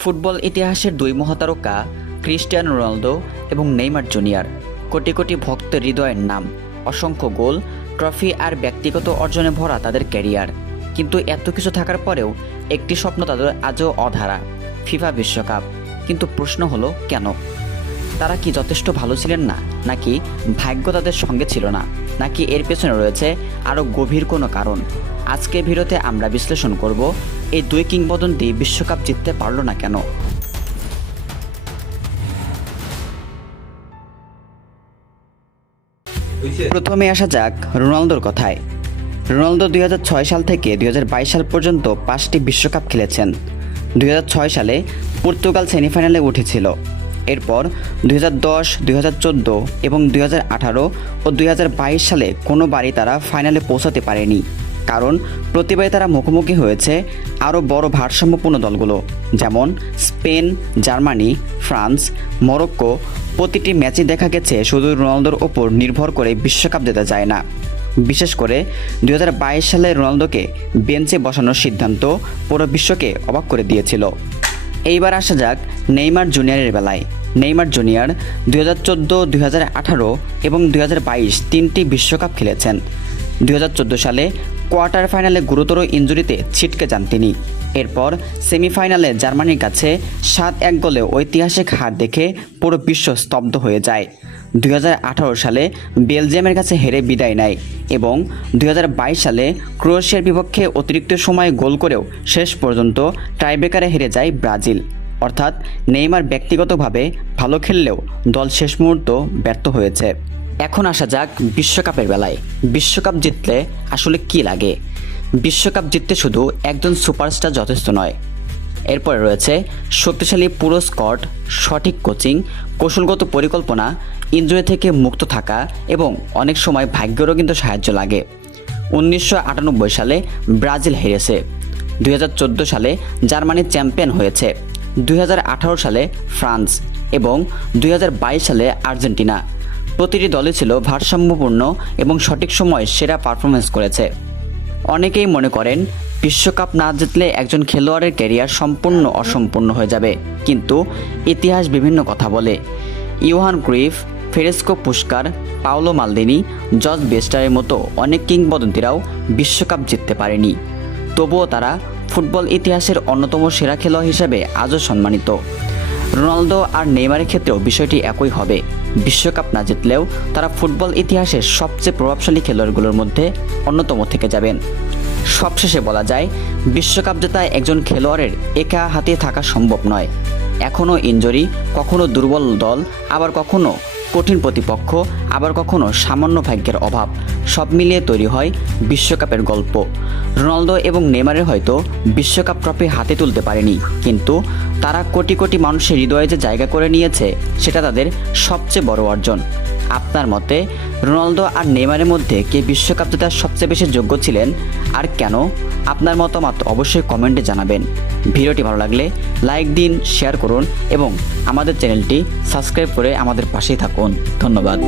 Football ইতিহাসের দুই মহাতারকা Cristiano Ronaldo এবং নেইমার জুনিয়র। কোটি কোটি ভক্তের হৃদয়ের নাম, অসংখ্য গোল, ট্রফি আর ব্যক্তিগত অর্জনে ভরা তাদের ক্যারিয়ার। কিন্তু এত কিছু থাকার পরেও একটি স্বপ্ন তাদের আজও অধারা, ফিফা বিশ্বকাপ। কিন্তু প্রশ্ন হলো কেন? তারা কি যথেষ্ট ভালো ছিলেন না, নাকি ভাগ্য তাদের সঙ্গে ছিল না, নাকি এর পেছনে রয়েছে আরও গভীর কোনো কারণ? আজকে ভিডিওতে আমরা বিশ্লেষণ করব এই দুই কিংবদন্তি বিশ্বকাপ জিততে পারল না কেন। প্রথমে আসা যাক রোনালদোর কথায়। রোনালদো 2006 সাল থেকে 2022 সাল পর্যন্ত 5টি বিশ্বকাপ খেলেছেন। 2006 সালে পর্তুগাল সেমিফাইনালে উঠেছিল। এরপর 2010, 2014 এবং 2018 ও 2022 সালে কোনোবারই তারা ফাইনালে পৌঁছাতে পারেনি, কারণ প্রতিবারই তারা মুখোমুখি হয়েছে আরও বড় ভারসাম্যপূর্ণ দলগুলো, যেমন স্পেন, জার্মানি, ফ্রান্স, মরক্কো। প্রতিটি ম্যাচে দেখা গেছে শুধু রোনালদোর ওপর নির্ভর করে বিশ্বকাপ জেতা যায় না। বিশেষ করে 2022 সালে রোনালদোকে বেঞ্চে বসানোর সিদ্ধান্ত পুরো বিশ্বকে অবাক করে দিয়েছিল। এইবার আসা যাক নেইমার জুনিয়রের বেলায়। নেইমার জুনিয়র 2014, 2018 এবং 2022 তিনটি বিশ্বকাপ খেলেছেন। 2014 সালে কোয়ার্টার ফাইনালে গুরুতর ইনজুরিতে ছিটকে যান তিনি। এরপর সেমিফাইনালে জার্মানির কাছে 7-1 গোলে ঐতিহাসিক হার দেখে পুরো বিশ্ব স্তব্ধ হয়ে যায়। 2018 সালে বেলজিয়ামের কাছে হেরে বিদায় নেয় এবং 2022 সালে ক্রোয়েশিয়ার বিপক্ষে অতিরিক্ত সময়ে গোল করেও শেষ পর্যন্ত টাইব্রেকারে হেরে যায় ব্রাজিল। অর্থাৎ নেইমার ব্যক্তিগতভাবে ভালো খেললেও দল শেষ মুহূর্ত ব্যর্থ হয়েছে। এখন আসা যাক বিশ্বকাপের বেলায়। বিশ্বকাপ জিতলে আসলে কি লাগে? বিশ্বকাপ জিততে শুধু একজন সুপারস্টার যথেষ্ট নয়। এরপরে রয়েছে শক্তিশালী পুরো স্কোয়াড, সঠিক কোচিং, কৌশলগত পরিকল্পনা, ইনজুরি থেকে মুক্ত থাকা এবং অনেক সময় ভাগ্যেরও কিন্তু সাহায্য লাগে। 1998 সালে ব্রাজিল হেরেছে, 2014 সালে জার্মানি চ্যাম্পিয়ন হয়েছে, 2018 সালে ফ্রান্স এবং 2022 সালে আর্জেন্টিনা। প্রতিটি দলই ছিল ভারসাম্যপূর্ণ এবং সঠিক সময়ে সেরা পারফরমেন্স করেছে। অনেকেই মনে করেন বিশ্বকাপ না জিতলে একজন খেলোয়াড়ের ক্যারিয়ার সম্পূর্ণ অসম্পূর্ণ হয়ে যাবে, কিন্তু ইতিহাস বিভিন্ন কথা বলে। Johan Cruyff, Ferenc Puskas, Paolo Maldini, George বেস্টারের মতো অনেক কিংবদন্তিরাও বিশ্বকাপ জিততে পারেনি। তবুও তারা ফুটবল ইতিহাসের অন্যতম সেরা খেলোয়াড় হিসেবে আজও সম্মানিত। রোনালদো আর নেইমারের ক্ষেত্রেও বিষয়টি একই হবে। বিশ্বকাপ না জিতলেও তারা ফুটবল ইতিহাসের সবচেয়ে প্রভাবশালী খেলোয়াড়গুলোর মধ্যে অন্যতম থেকে যাবেন। সবশেষে বলা যায়, বিশ্বকাপ জেতায় একজন খেলোয়াড়ের একা হাতে থাকা সম্ভব নয়। এখনও ইনজুরি, কখনো দুর্বল দল, আবার কখনো কঠিন প্রতিপক্ষ, আবার কখনো সামান্য ভাগ্যের অভাব, সব মিলিয়ে তৈরি হয় বিশ্বকাপের গল্প। রোনালদো এবং নেইমারের হয়তো বিশ্বকাপ ট্রফি হাতে তুলতে পারেনি, কিন্তু তারা কোটি কোটি মানুষের হৃদয়ে যে জায়গা করে নিয়েছে সেটা তাদের সবচেয়ে বড় অর্জন। আপনার মতে রোনালদো আর নেইমারের মধ্যে কে বিশ্বকাপ জেতার সবচেয়ে বেশি যোগ্য ছিলেন আর কেন? আপনার মতামত অবশ্যই কমেন্টে জানাবেন। ভিডিওটি ভালো লাগলে লাইক দিন, শেয়ার করুন এবং আমাদের চ্যানেলটি সাবস্ক্রাইব করে আমাদের পাশেই থাকুন। ধন্যবাদ।